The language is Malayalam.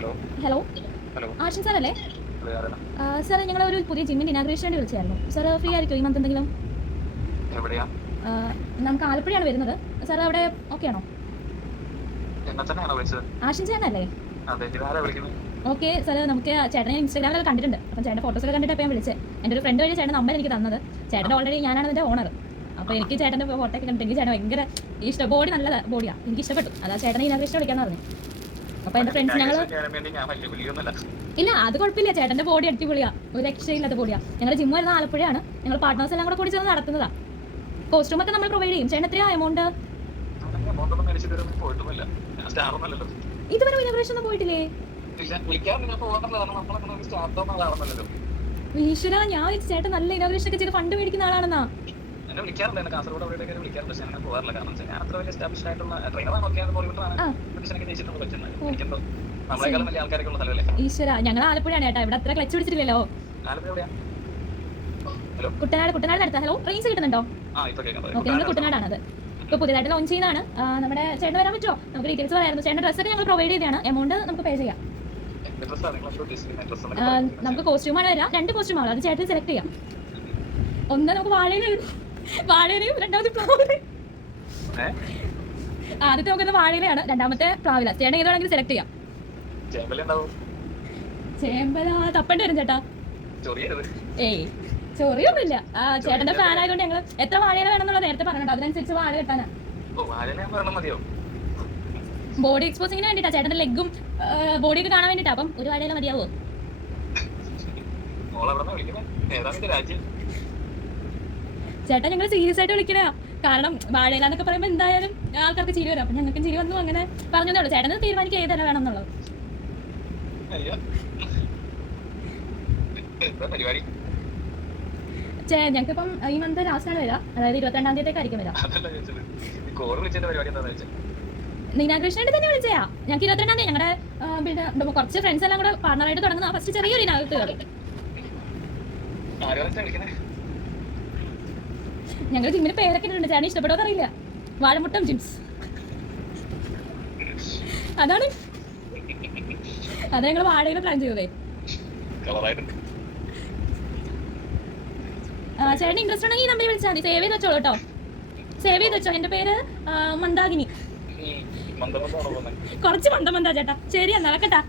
ഹലോ ആഷിൻ സാർ അല്ലേ? സാർ ഞങ്ങൾ ഒരു പുതിയ ജിമ്മിൻ്റെ ഇനാഗ്രേഷൻ വേണ്ടി വിളിച്ചായിരുന്നു. സാർ ഫ്രീ ആയിരിക്കും ഈ മന്ത് എന്തെങ്കിലും? നമുക്ക് ആലപ്പുഴയാണ് വരുന്നത്. സാർ അവിടെ ഓക്കെ ആണോ? ആഷിൻ ചേട്ടനല്ലേ? ഓക്കെ സാർ, നമുക്ക് ചേട്ടനെ ഇൻസ്റ്റാഗ്രാമിൽ കണ്ടിട്ടുണ്ട്. അപ്പം ചേട്ടൻ്റെ ഫോട്ടോസൊക്കെ കണ്ടിട്ട് ഞാൻ വിളിച്ചത്. എൻ്റെ ഒരു ഫ്രണ്ട് വഴി ചേട്ടൻ നമ്പർ എനിക്ക് തന്നത്. ചേട്ടൻ ഓൾറെഡി ഞാനാണ് അതിൻ്റെ ഓണർ. അപ്പോൾ എനിക്ക് ചേട്ടൻ്റെ ഫോട്ടോ ഒക്കെ കണ്ടിട്ട് എനിക്ക് ചേട്ടൻ ഭയങ്കര ഇഷ്ടം. ബോഡി നല്ല ബോഡിയാണ്, എനിക്ക് ഇഷ്ടപ്പെട്ടു. അതാ ചേട്ടനെ ഇനാഗ്രേഷൻ വിളിക്കാമെന്ന് പറഞ്ഞു. അപ്പോൾ എൻ്റെ ഫ്രണ്ട്സ് ഞങ്ങൾ ഇല്ല, അത് കുഴപ്പമില്ല. ചേട്ടൻ്റെ ബോഡി അടിപൊളിയാ, ഒരു രക്ഷയില്ലാത്ത ബോഡിയാ. ഞങ്ങളുടെ ജിമ്മ് വരുന്ന ആലപ്പുഴയാണ്. ഞങ്ങൾ പാർട്ട്നേഴ്സ് എല്ലാം കൂടി ചേർന്ന് നടത്തുന്നതാ. കോസ്റ്റ്യൂം ഒക്കെ നമ്മൾ പ്രൊവൈഡ് ചെയ്യും. ചേട്ടൻ എത്രയാ എമൗണ്ട്? ഇതുവരെ ഇനാഗ്രേഷൻ ഒന്നും പോയിട്ടില്ലേ? ഈശ്വര, ഞാൻ ചേട്ടൻ നല്ല ഇനാഗ്രേഷൻ ഒക്കെ ചെയ്ത് ഫണ്ട് മേടിക്കുന്ന ആളാണെന്നാ. ഈശ്വര, ഞങ്ങൾ ആലപ്പുഴയാണ് ചേട്ടാ. ഇവിടെ അത്ര ക്ലച്ച് പിടിച്ചിട്ടില്ലല്ലോ. കുട്ടനാട് അടുത്ത. ഹലോ, ട്രെയിൻസ് കിട്ടുന്നുണ്ടോ? ഓക്കെ, നമ്മൾ കുട്ടനാടാണത്. ഇപ്പൊ പുതിയതായിട്ട് ലോഞ്ച് ചെയ്യുന്നതാണ്. നമ്മുടെ ചേട്ടൻ വരാൻ പറ്റുമോ? നമുക്ക് ഡീറ്റെയിൽസ് പറയായിരുന്നു. ചേട്ടൻ ഡ്രസ്സൊക്കെ ഞങ്ങൾ പ്രൊവൈഡ് ചെയ്തതാണ്. എമൗണ്ട് നമുക്ക് പേ ചെയ്യാം. നമുക്ക് കോസ്റ്റ്യൂമാണ് വരാം. 2 കോസ്റ്റ്യൂമാണ്, അത് ചേട്ടൻ സെലക്ട് ചെയ്യാം. ഒന്ന് നമുക്ക് വാഴയിലയും രണ്ടാമത്തെ പ്ലാവില. ആദ്യത്തെ നോക്കുന്നത് വാഴയിലയാണ്, രണ്ടാമത്തെ പ്ലാവില. ചേട്ടൻ ഏതാണെങ്കിൽ സെലക്ട് ചെയ്യാം. ചേമ്പല തപ്പേണ്ടി വരും ചേട്ടാ. ഏയ്, ചൊറിയൊന്നുമില്ല. ചേട്ടന്റെ ഫാൻ ആയതുകൊണ്ട് ഞങ്ങൾ എത്ര വാഴയില വേണമെന്നുള്ള നേരത്തെ പറഞ്ഞിട്ട് അതിനനുസരിച്ച് വാഴ കിട്ടാനാ. ബോഡി എക്സ്പോസിങ്ങിന് വേണ്ടിട്ടാ, ചേട്ടന്റെ ലെഗും ബോഡിയൊക്കെ കാണാൻ വേണ്ടിട്ടാ. അപ്പം ഒരു വാഴയില മതിയാവോ? ചേട്ടാ, ഞങ്ങൾ സീരിയസ് ആയിട്ട് വിളിക്കണ. കാരണം വാഴയില എന്നൊക്കെ പറയുമ്പോൾ എന്തായാലും ആൾക്കാർക്ക് ചിരി വരും. അപ്പം ഞങ്ങൾക്ക് ചിരി വന്നു, അങ്ങനെ പറഞ്ഞതേ ഉള്ളൂ. ചേട്ടന് തീരുമാനിക്കുക ഏതെല്ലാം വേണം എന്നുള്ളത്. ഞങ്ങൾക്കിപ്പം ഈ മന്ത് ലാസ്റ്റാണ് വരാം. അതായത് 22-ാം തീയതിക്കായിരിക്കും വരാം. ഇനാഗ്രേഷൻ ആയിട്ട് തന്നെ വിളിച്ചയാ. ഞങ്ങൾക്ക് 22-ാം തീയതി ഞങ്ങളുടെ പിന്നെ കുറച്ച് ഫ്രണ്ട്സ് എല്ലാം കൂടെ പാർട്ണറായിട്ട് തുടങ്ങുന്ന ഫസ്റ്റ് ചെറിയൊരു ഇനാഗ്രേഷൻ. ഞങ്ങൾ ജിമ്മിന് പേരൊക്കെ ഇട്ടിട്ടുണ്ട്. ചേട്ടൻ ഇഷ്ടപ്പെട്ടോ അറിയില്ല. വാഴമുട്ടം ജിംസ്, അതാണ് ഞങ്ങൾ വാഴയില പ്ലാൻ ചെയ്തതേ. ചേട്ടൻ ഇൻട്രസ്റ്റ് ഉണ്ടെങ്കിൽ ഈ നമ്പറിൽ വിളിച്ചാൽ മതി. സേവ് ചെയ്ത് വെച്ചോളൂ കേട്ടോ. സേവ് ചെയ്ത് വെച്ചോ. എൻ്റെ പേര് മന്ദാകിനി. കുറച്ച് മന്ദ ചേട്ടാ. ശരി, എന്നാ വെക്കട്ടാ.